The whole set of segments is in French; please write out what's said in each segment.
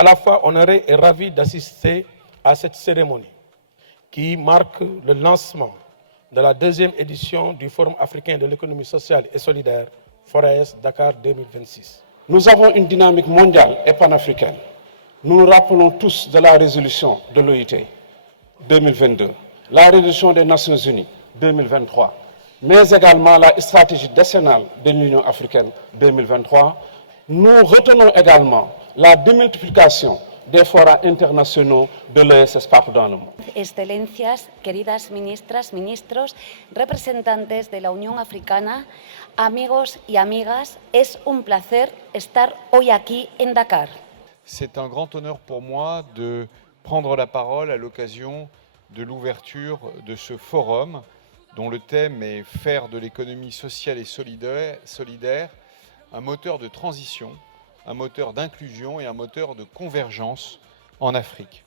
à la fois honoré et ravi d'assister à cette cérémonie qui marque le lancement de la deuxième édition du Forum africain de l'économie sociale et solidaire, FORAES Dakar 2026. Nous avons une dynamique mondiale et panafricaine. Nous nous rappelons tous de la résolution de l'OIT 2022, la résolution des Nations Unies 2023, mais également la stratégie décennale de l'Union africaine 2023. Nous retenons également la démultiplication des forats internationaux de l'ESS partout dans le monde. Excelencias, queridas ministras, ministros, representantes de la Unión Africana, amigos y amigas, es un placer estar hoy aquí en Dakar. C'est un grand honneur pour moi de prendre la parole à l'occasion de l'ouverture de ce forum dont le thème est faire de l'économie sociale et solidaire un moteur de transition, un moteur d'inclusion et un moteur de convergence en Afrique.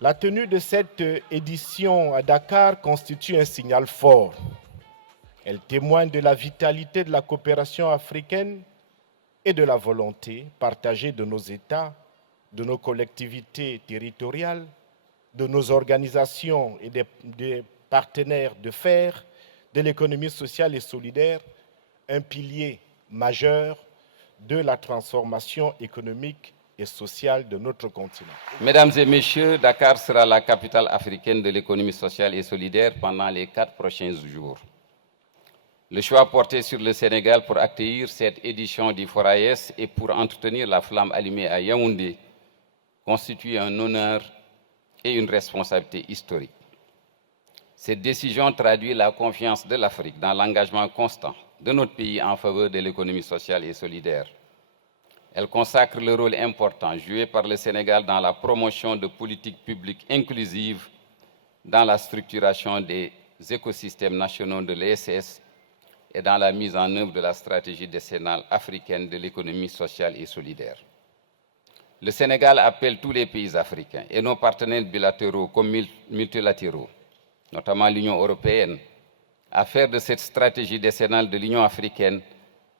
La tenue de cette édition à Dakar constitue un signal fort. Elle témoigne de la vitalité de la coopération africaine et de la volonté partagée de nos États, de nos collectivités territoriales, de nos organisations et des partenaires de faire de l'économie sociale et solidaire un pilier majeur de la transformation économique et sociale de notre continent. Mesdames et messieurs, Dakar sera la capitale africaine de l'économie sociale et solidaire pendant les 4 prochains jours. Le choix porté sur le Sénégal pour accueillir cette édition du FORAES et pour entretenir la flamme allumée à Yaoundé constitue un honneur et une responsabilité historique. Cette décision traduit la confiance de l'Afrique dans l'engagement constant de notre pays en faveur de l'économie sociale et solidaire. Elle consacre le rôle important joué par le Sénégal dans la promotion de politiques publiques inclusives, dans la structuration des écosystèmes nationaux de l'ESS et dans la mise en œuvre de la stratégie décennale africaine de l'économie sociale et solidaire. Le Sénégal appelle tous les pays africains et nos partenaires bilatéraux comme multilatéraux, notamment l'Union européenne, à faire de cette stratégie décennale de l'Union africaine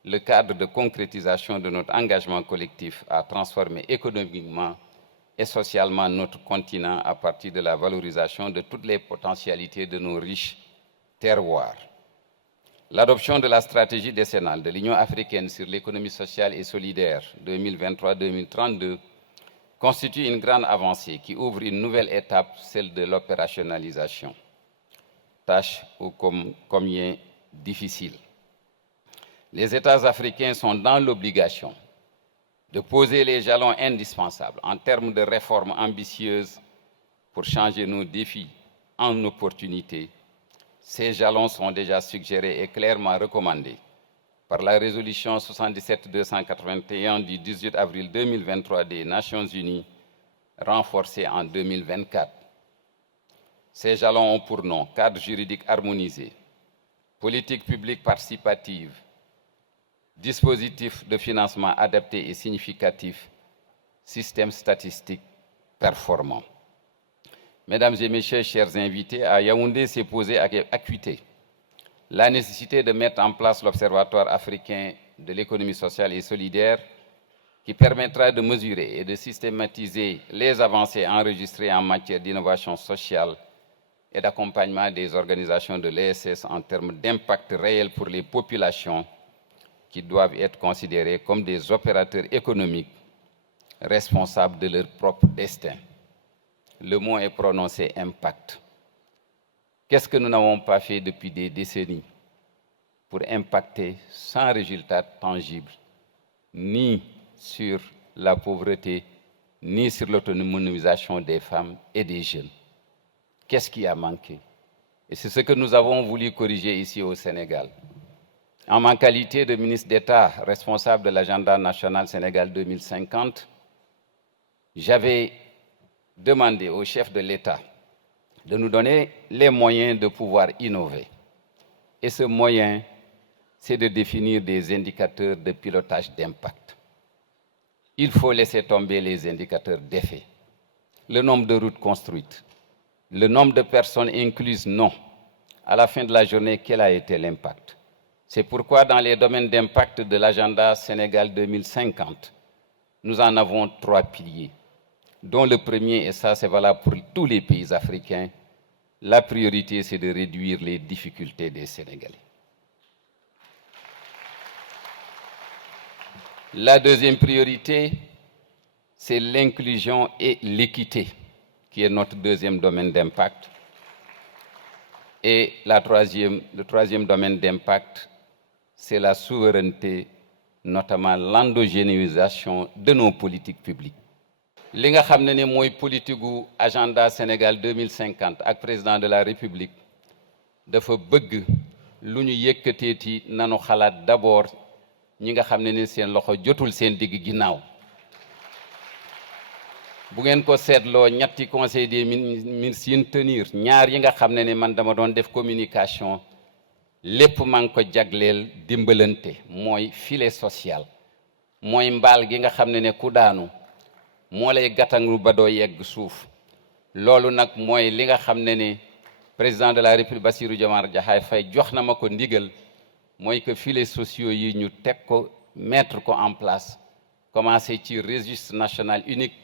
le cadre de concrétisation de notre engagement collectif à transformer économiquement et socialement notre continent à partir de la valorisation de toutes les potentialités de nos riches terroirs. L'adoption de la stratégie décennale de l'Union africaine sur l'économie sociale et solidaire 2023-2032 constitue une grande avancée qui ouvre une nouvelle étape, celle de l'opérationnalisation. Tâche ô combien difficile. Les États africains sont dans l'obligation de poser les jalons indispensables en termes de réformes ambitieuses pour changer nos défis en opportunités. Ces jalons sont déjà suggérés et clairement recommandés par la résolution 77-281 du 18 avril 2023 des Nations Unies, renforcée en 2024. Ces jalons ont pour nom cadre juridique harmonisé, politique publique participative, dispositif de financement adapté et significatif, système statistique performant. Mesdames et messieurs, chers invités, à Yaoundé s'est posée avec acuité la nécessité de mettre en place l'Observatoire africain de l'économie sociale et solidaire qui permettra de mesurer et de systématiser les avancées enregistrées en matière d'innovation sociale et d'accompagnement des organisations de l'ESS en termes d'impact réel pour les populations qui doivent être considérées comme des opérateurs économiques responsables de leur propre destin. Le mot est prononcé impact. Qu'est-ce que nous n'avons pas fait depuis des décennies pour impacter sans résultat tangible, ni sur la pauvreté, ni sur l'autonomisation des femmes et des jeunes? Qu'est-ce qui a manqué? Et c'est ce que nous avons voulu corriger ici au Sénégal. En ma qualité de ministre d'État responsable de l'agenda national Sénégal 2050, j'avais demandé au chef de l'État de nous donner les moyens de pouvoir innover. Et ce moyen, c'est de définir des indicateurs de pilotage d'impact. Il faut laisser tomber les indicateurs d'effet. Le nombre de routes construites, le nombre de personnes incluses, non. À la fin de la journée, quel a été l'impact? C'est pourquoi dans les domaines d'impact de l'agenda Sénégal 2050, nous en avons 3 piliers. dont le premier, et ça c'est valable pour tous les pays africains, la priorité c'est de réduire les difficultés des Sénégalais. La deuxième priorité, c'est l'inclusion et l'équité, qui est notre deuxième domaine d'impact. Et le troisième domaine d'impact, c'est la souveraineté, notamment l'endogénéisation de nos politiques publiques. li nga xam ne ni mooy politique gu agenda Sénégal 2050 ak président de la République dafa bëgg lu ñu yëkkateeti nanu xalaat d'abord ñi nga xam ne ni seen loxo jotul seen digg ginnaaw bu ngeen ko seetloo ñetti conseil des ministres yi tenir ñaar yi nga xam ne ni man dama doon def communication lépp maa ngi ko jagleel dimbalante mooy filet social mooy mbaal gi nga xam ne ne ku daanu moo lay gàttangu ba doo yegg suuf loolu nag mooy li nga xam ne ni président de la République Bassirou Diomaye Diakhar Faye jox na ma ko ndigal mooy que filets sociaux yi ñu teg ko mettre ko en place commencé ci registre national unique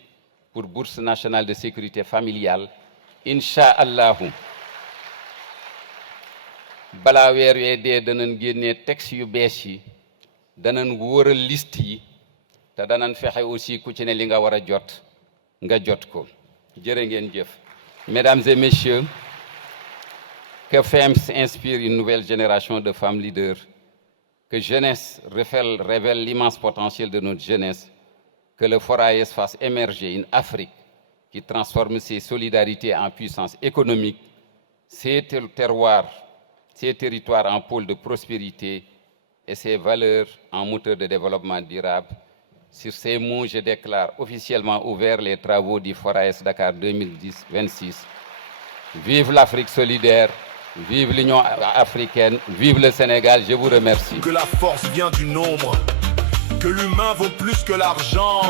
pour bourse nationale de sécurité familiale incha allahu balaa weer wee dee danañ génnee texte yu bees yi danañ wóoral liste yi te danañ fexe aussi ku ci ne li nga war a jot nga jot ko jërë ngeen jëf. Mesdames et messieurs, que FEMS inspire une nouvelle génération de femmes leaders, que jeunesse révèle l'immense potentiel de notre jeunesse, que le FORAES fasse émerger une Afrique qui transforme ses solidarités en puissance économique, ses terroirs, ses territoires en pôle de prospérité et ses valeurs en moteur de développement durable. Sur ces mots, je déclare officiellement ouverts les travaux du FORAES Dakar 2026. Vive l'Afrique solidaire, vive l'Union africaine, vive le Sénégal, je vous remercie. Que la force vient du nombre, que l'humain vaut plus que l'argent,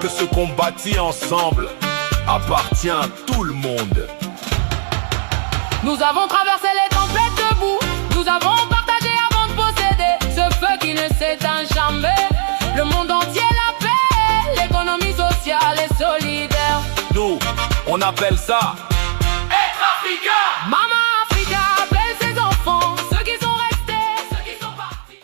que ce qu'on bâtit ensemble appartient à tout le monde. Nous avons traversé les tempêtes debout, nous avons partagé avant de posséder ce feu qui ne s'éteint jamais. Le monde entier l'appelle, l'économie sociale et solidaire. Nous, on appelle ça